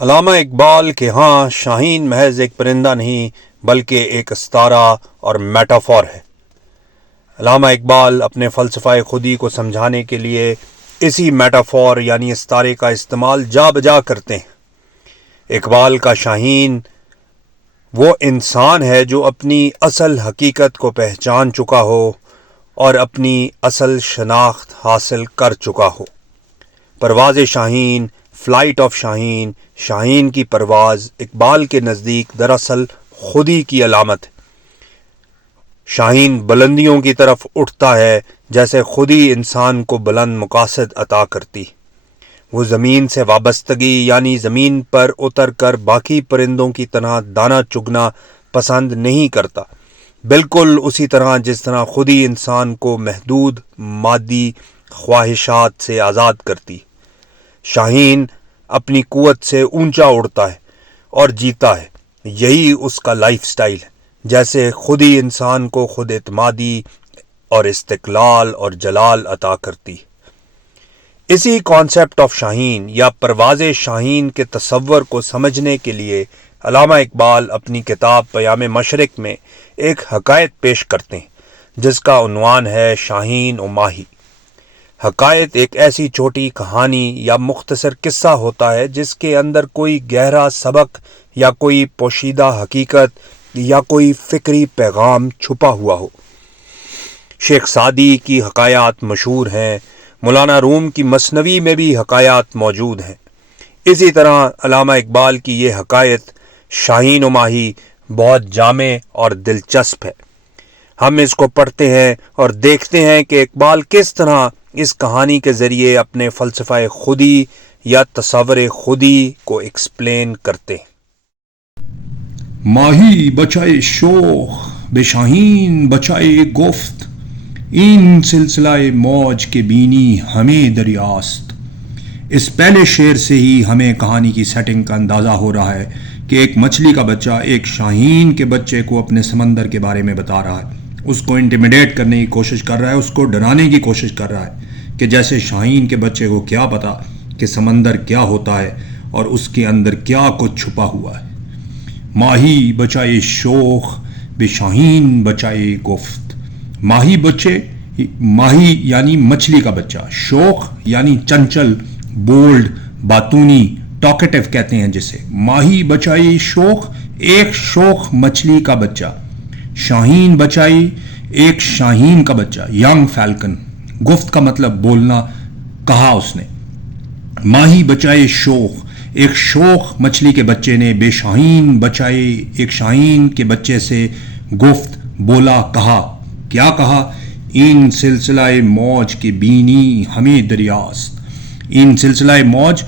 علامہ اقبال کے ہاں شاہین محض ایک پرندہ نہیں بلکہ ایک استارہ اور میٹافور ہے۔ علامہ اقبال اپنے فلسفہ خودی کو سمجھانے کے لیے اسی میٹافور یعنی استارے کا استعمال جا بجا کرتے ہیں۔ اقبال کا شاہین وہ انسان ہے جو اپنی اصل حقیقت کو پہچان چکا ہو اور اپنی اصل شناخت حاصل کر چکا ہو۔ پرواز شاہین، فلائٹ آف شاہین، شاہین کی پرواز اقبال کے نزدیک دراصل خودی کی علامت ہے۔ شاہین بلندیوں کی طرف اٹھتا ہے جیسے خودی انسان کو بلند مقاصد عطا کرتی۔ وہ زمین سے وابستگی یعنی زمین پر اتر کر باقی پرندوں کی طرح دانہ چگنا پسند نہیں کرتا، بالکل اسی طرح جس طرح خودی انسان کو محدود مادی خواہشات سے آزاد کرتی۔ شاہین اپنی قوت سے اونچا اڑتا ہے اور جیتا ہے، یہی اس کا لائف سٹائل ہے۔ جیسے خودی انسان کو خود اعتمادی اور استقلال اور جلال عطا کرتی۔ اسی کانسیپٹ آف شاہین یا پرواز شاہین کے تصور کو سمجھنے کے لیے علامہ اقبال اپنی کتاب پیام مشرق میں ایک حکایت پیش کرتے ہیں جس کا عنوان ہے شاہین و ماہی۔ حکایت ایک ایسی چھوٹی کہانی یا مختصر قصہ ہوتا ہے جس کے اندر کوئی گہرا سبق یا کوئی پوشیدہ حقیقت یا کوئی فکری پیغام چھپا ہوا ہو۔ شیخ سعدی کی حکایات مشہور ہیں، مولانا روم کی مثنوی میں بھی حکایات موجود ہیں۔ اسی طرح علامہ اقبال کی یہ حکایت شاہین و ماہی بہت جامع اور دلچسپ ہے۔ ہم اس کو پڑھتے ہیں اور دیکھتے ہیں کہ اقبال کس طرح اس کہانی کے ذریعے اپنے فلسفہ خودی یا تصور خودی کو ایکسپلین کرتے ہیں۔ ماہی بچائے شوخ بے شاہین بچائے گفت، این سلسلہ موج کے بینی ہمیں دریاست۔ اس پہلے شعر سے ہی ہمیں کہانی کی سیٹنگ کا اندازہ ہو رہا ہے کہ ایک مچھلی کا بچہ ایک شاہین کے بچے کو اپنے سمندر کے بارے میں بتا رہا ہے، اس کو انٹیمیڈیٹ کرنے کی کوشش کر رہا ہے، اس کو ڈرانے کی کوشش کر رہا ہے کہ جیسے شاہین کے بچے کو کیا پتا کہ سمندر کیا ہوتا ہے اور اس کے اندر کیا کچھ چھپا ہوا ہے۔ ماہی بچائے شوخ بے شاہین بچائے گفت۔ ماہی بچے، ماہی یعنی مچھلی کا بچہ، شوخ یعنی چنچل، بولڈ، باتونی، ٹاکیٹو کہتے ہیں جسے۔ ماہی بچائی شوخ، ایک شوخ مچھلی کا بچہ۔ شاہین بچائی، ایک شاہین کا بچہ، ینگ فیلکن۔ گفت کا مطلب بولنا، کہا اس نے۔ ماہی بچائے شوخ، ایک شوخ مچھلی کے بچے نے بے شاہین بچائے ایک شاہین کے بچے سے گفت، بولا، کہا۔ کیا کہا؟ این سلسلہ موج کے بینی ہمیں دریاست۔ این سلسلہ موج،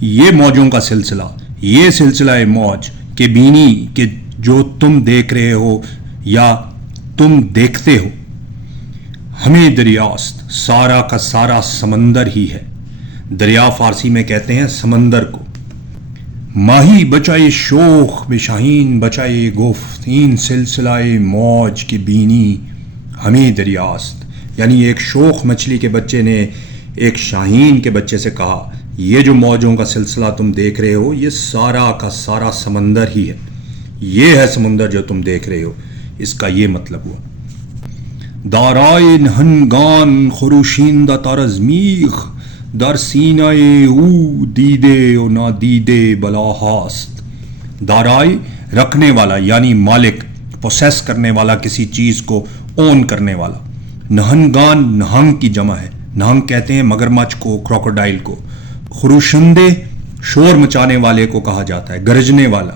یہ موجوں کا سلسلہ، یہ سلسلہ موج کے بینی کہ جو تم دیکھ رہے ہو یا تم دیکھتے ہو، ہمیں دریاست، سارا کا سارا سمندر ہی ہے۔ دریا فارسی میں کہتے ہیں سمندر کو۔ ماہی بچائے شوخ بے شاہین بچائے گفت، این سلسلہ موج کے بینی ہمیں دریاست۔ یعنی ایک شوخ مچھلی کے بچے نے ایک شاہین کے بچے سے کہا، یہ جو موجوں کا سلسلہ تم دیکھ رہے ہو یہ سارا کا سارا سمندر ہی ہے، یہ ہے سمندر جو تم دیکھ رہے ہو۔ اس کا یہ مطلب ہوا۔ دارائے نہنگان خروشیندہ ترزمیخ، در سینہ او دیدے و نادیدے بلا ہاست۔ دارائے رکھنے والا یعنی مالک، پوسیس کرنے والا، کسی چیز کو اون کرنے والا۔ نہنگان نہنگ کی جمع ہے، نہنگ کہتے ہیں مگرمچھ کو، کروکوڈائل کو۔ خروشندے شور مچانے والے کو کہا جاتا ہے، گرجنے والا۔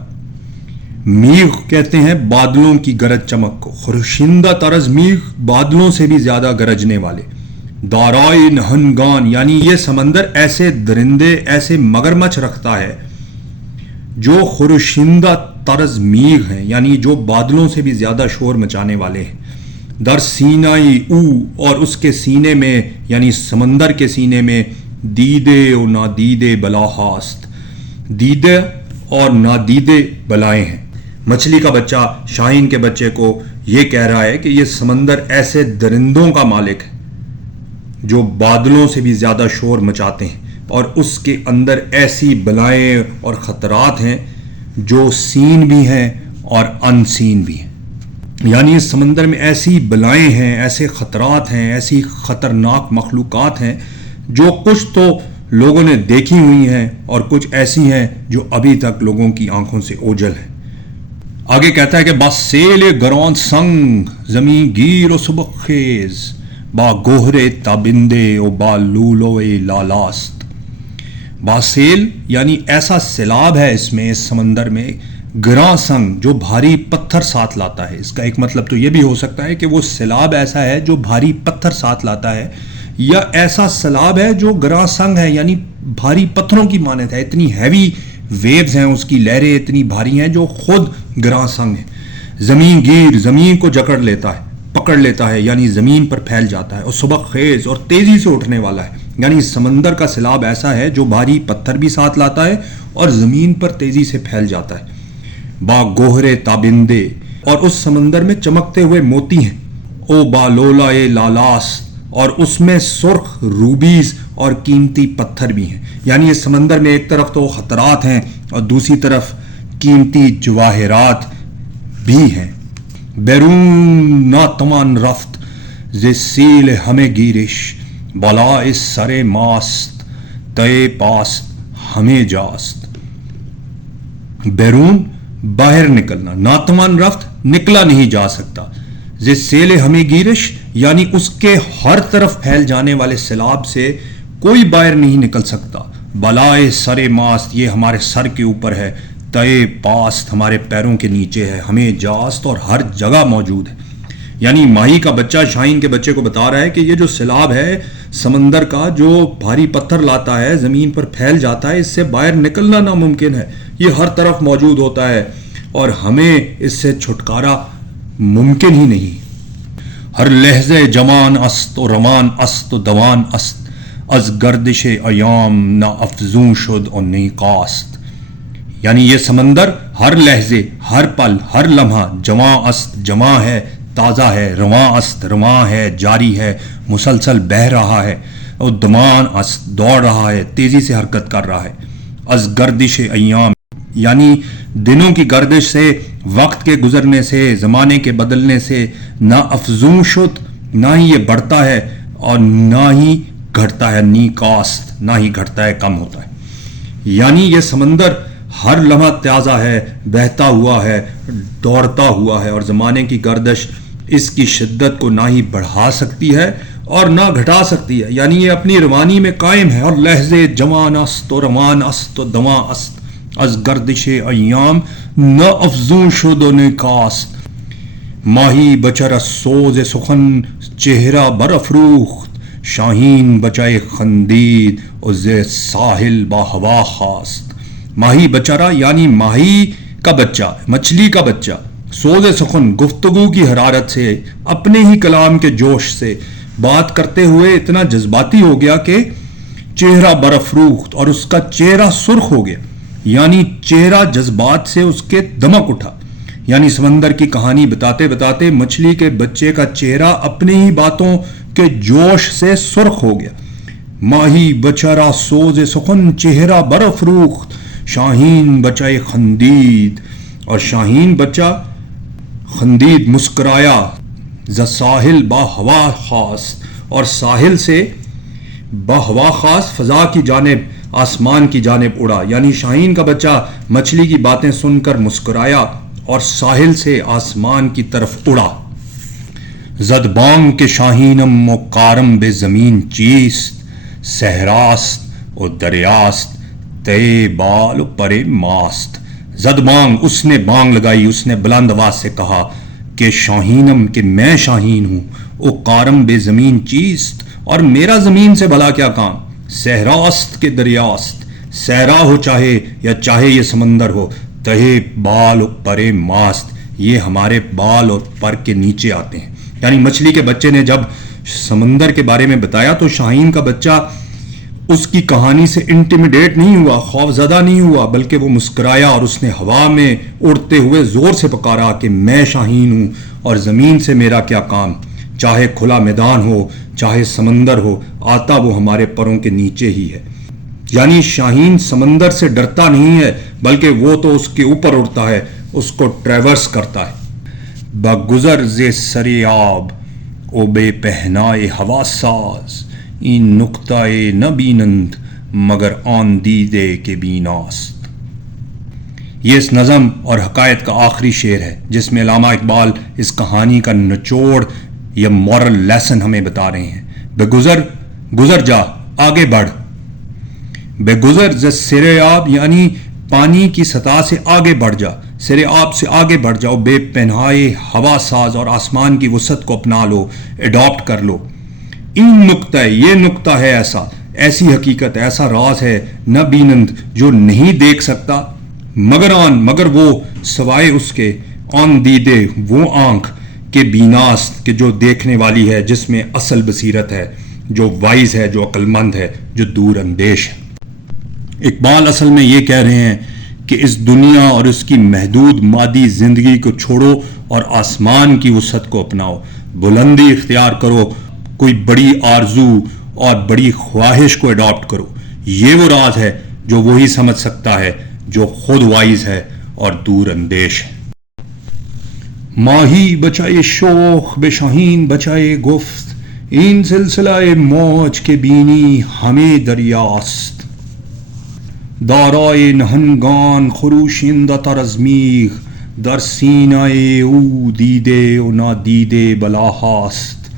میغ کہتے ہیں بادلوں کی گرج چمک کو، خروشندہ طرز میغ، بادلوں سے بھی زیادہ گرجنے والے۔ دارائے نہنگان یعنی یہ سمندر ایسے درندے، ایسے مگرمچھ رکھتا ہے جو خروشندہ طرز میغ ہیں، یعنی جو بادلوں سے بھی زیادہ شور مچانے والے ہیں۔ در سینہ او، اور اس کے سینے میں یعنی سمندر کے سینے میں، دیدے و نادیدے بلا ہاست، دیدے اور نادیدے بلائیں ہیں۔ مچھلی کا بچہ شاہین کے بچے کو یہ کہہ رہا ہے کہ یہ سمندر ایسے درندوں کا مالک ہے جو بادلوں سے بھی زیادہ شور مچاتے ہیں، اور اس کے اندر ایسی بلائیں اور خطرات ہیں جو سین بھی ہیں اور ان سین بھی ہیں. یعنی اس سمندر میں ایسی بلائیں ہیں، ایسے خطرات ہیں، ایسی خطرناک مخلوقات ہیں جو کچھ تو لوگوں نے دیکھی ہوئی ہیں اور کچھ ایسی ہیں جو ابھی تک لوگوں کی آنکھوں سے اوجھل ہیں. آگے کہتا ہے کہ با سیل گران سنگ زمین گیر و سبک خیز با گوہرے تابندے و با لولو لالاست. باسیل یعنی ایسا سیلاب ہے اس میں، اس سمندر میں، گراں سنگ جو بھاری پتھر ساتھ لاتا ہے. اس کا ایک مطلب تو یہ بھی ہو سکتا ہے کہ وہ سیلاب ایسا ہے جو بھاری پتھر ساتھ لاتا ہے، یا ایسا سیلاب ہے جو گراں سنگ ہے یعنی بھاری پتھروں کی مانند ہے. اتنی ہیوی ویوز ہیں، اس کی لہریں اتنی بھاری ہیں جو خود گراں سنگ ہیں. زمین گیر زمین کو جکڑ لیتا ہے، پکڑ لیتا ہے یعنی زمین پر پھیل جاتا ہے. اور سبق خیز اور تیزی سے اٹھنے والا ہے، یعنی سمندر کا سیلاب ایسا ہے جو بھاری پتھر بھی ساتھ لاتا ہے اور زمین پر تیزی سے پھیل جاتا ہے. با گوہرے تابندے اور اس سمندر میں چمکتے ہوئے موتی ہیں. او با لولا لالاس اور اس میں سرخ روبیز اور قیمتی پتھر بھی ہیں. یعنی اس سمندر میں ایک طرف تو خطرات ہیں اور دوسری طرف قیمتی جواہرات بھی ہیں. بیرون ناتمان رفت ز سیل ہمیں گیرش بالا سر ماست تے پاست ہمیں جاست. بیرون باہر نکلنا، ناتمان رفت نکلا نہیں جا سکتا، ز سیل ہمیں گیرش یعنی اس کے ہر طرف پھیل جانے والے سیلاب سے کوئی باہر نہیں نکل سکتا. بالائے سر ماست یہ ہمارے سر کے اوپر ہے، تے پاست ہمارے پیروں کے نیچے ہے، ہمیں جاست اور ہر جگہ موجود ہے. یعنی ماہی کا بچہ شاہین کے بچے کو بتا رہا ہے کہ یہ جو سیلاب ہے سمندر کا، جو بھاری پتھر لاتا ہے، زمین پر پھیل جاتا ہے، اس سے باہر نکلنا ناممکن ہے. یہ ہر طرف موجود ہوتا ہے اور ہمیں اس سے چھٹکارا ممکن ہی نہیں. ہر لحظے جوان است و روان است و دوان است از گردش ایام نہ افزون شد اور نہیں کاست. یعنی یہ سمندر ہر لحظے، ہر پل، ہر لمحہ جواں است جمع ہے، تازہ ہے، رواں است رواں ہے، جاری ہے، مسلسل بہہ رہا ہے، اور دمان است دوڑ رہا ہے، تیزی سے حرکت کر رہا ہے. از گردش ایام یعنی دنوں کی گردش سے، وقت کے گزرنے سے، زمانے کے بدلنے سے، نہ افزون شد نہ ہی یہ بڑھتا ہے اور نہ ہی گھٹتا ہے، نی کاست نہ ہی گھٹتا ہے، کم ہوتا ہے. یعنی یہ سمندر ہر لمحہ تازہ ہے، بہتا ہوا ہے، دوڑتا ہوا ہے، اور زمانے کی گردش اس کی شدت کو نہ ہی بڑھا سکتی ہے اور نہ گھٹا سکتی ہے. یعنی یہ اپنی روانی میں قائم ہے. اور لحظے جوان است و روان است و دواں است از گردش ایام نہ افزون شد و نہ کاست. ماہی بچر سوز سخن چہرہ برافروخت شاہین بچائے خندید و ز ساحل با ہوا خاست. ماہی بچارا یعنی ماہی کا بچہ، مچھلی کا بچہ، سوز سخن گفتگو کی حرارت سے، اپنے ہی کلام کے جوش سے بات کرتے ہوئے اتنا جذباتی ہو گیا کہ چہرہ برافروخت اور اس کا چہرہ سرخ ہو گیا. یعنی چہرہ جذبات سے اس کے دمک اٹھا. یعنی سمندر کی کہانی بتاتے بتاتے مچھلی کے بچے کا چہرہ اپنی ہی باتوں کے جوش سے سرخ ہو گیا. ماہی بچارا سوز سخن چہرہ برافروخت شاہین بچائے خندید، اور شاہین بچہ خندید مسکرایا، ز ساحل با ہوا خاص اور ساحل سے با ہوا خاص فضا کی جانب، آسمان کی جانب اڑا. یعنی شاہین کا بچہ مچھلی کی باتیں سن کر مسکرایا اور ساحل سے آسمان کی طرف اڑا. زد بانگ کے شاہینم و کارم بے زمین چیست صحراست و دریاست تے بال و پرے ماست. زد بانگ اس نے بانگ لگائی، اس نے بلند آواز سے کہا کہ شاہینم کہ میں شاہین ہوں، او کارم بے زمین چیست اور میرا زمین سے بھلا کیا کام. صحراست کے دریاست، صحرا ہو چاہے یا چاہے یہ سمندر ہو، تہے بال و پرے ماست یہ ہمارے بال اور پر کے نیچے آتے ہیں. یعنی مچھلی کے بچے نے جب سمندر کے بارے میں بتایا تو شاہین کا بچہ اس کی کہانی سے انٹیمیڈیٹ نہیں ہوا، خوف زدہ نہیں ہوا، بلکہ وہ مسکرایا اور اس نے ہوا میں اڑتے ہوئے زور سے پکارا کہ میں شاہین ہوں اور زمین سے میرا کیا کام. چاہے کھلا میدان ہو، چاہے سمندر ہو، آتا وہ ہمارے پروں کے نیچے ہی ہے. یعنی شاہین سمندر سے ڈرتا نہیں ہے بلکہ وہ تو اس کے اوپر اڑتا ہے، اس کو ٹریورس کرتا ہے۔ بگذر ز سرِ آب او بے پہنائے ہوا ساز، این نقطہ نہ بینند مگر آن دیدے کے بیناست۔ یہ اس نظم اور حکایت کا آخری شعر ہے جس میں علامہ اقبال اس کہانی کا نچوڑ یا مورل لیسن ہمیں بتا رہے ہیں۔ بگذر، گزر جا، آگے بڑھ۔ بے گزر ز سر آب یعنی پانی کی سطح سے آگے بڑھ جا، سر آب سے آگے بڑھ جاؤ، بے پنہائے ہوا ساز، اور آسمان کی وسعت کو اپنا لو، اڈاپٹ کر لو۔ این نقطہ، یہ نقطہ ہے ایسا، ایسی حقیقت، ایسا راز ہے، نہ بینند جو نہیں دیکھ سکتا، مگر وہ سوائے اس کے، آن دیدے وہ آنکھ کے بیناست کہ جو دیکھنے والی ہے، جس میں اصل بصیرت ہے، جو وائز ہے، جو عقل مند ہے، جو دور اندیش ہے۔ اقبال اصل میں یہ کہہ رہے ہیں کہ اس دنیا اور اس کی محدود مادی زندگی کو چھوڑو اور آسمان کی وسعت کو اپناؤ، بلندی اختیار کرو، کوئی بڑی آرزو اور بڑی خواہش کو اڈاپٹ کرو۔ یہ وہ راز ہے جو وہی سمجھ سکتا ہے جو خود وائز ہے اور دور اندیش ہے۔ ماہی بچائے شوخ بے شاہین بچائے گفت، این سلسلہ موج کے بینی ہمیں دریاست۔ دارائے نہنگان خروشندہ ترزمیغ، در سینہ او دیدے و نادیدے بلاہاست۔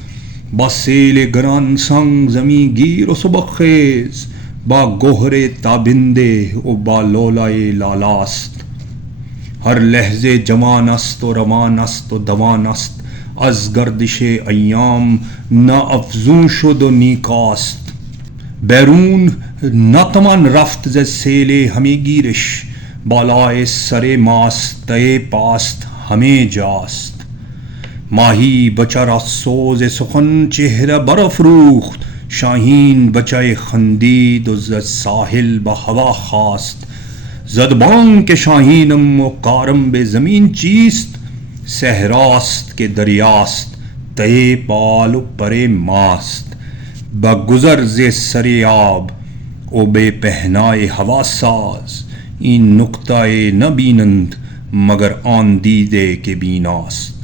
با سیل گران سنگ زمیں گیر و سبک خیز، با گہر تابندے و با لولائے لالاست۔ ہر لحظے جوان است و روان است و دوان است، از گردش ایام نہ افزون شد و نیکاست۔ بیرون ناتوان رفت ز سیل ہمیں گیرش، بالائے سر ماست تے پاست ہمیں جاست۔ ماہی بچا سوز سخن چہرہ برافروخت، شاہین بچائے خندید و ز ساحل بہوا خاست۔ زد بانگ کے شاہینم و کارم بے زمین چیست، صحراست کے دریاست تے پال و پر ماست۔ بگذر ز سر آب او بے پہنائے ہوا ساز، این نقطہ نہ بینند مگر آن دیدے کے بیناست۔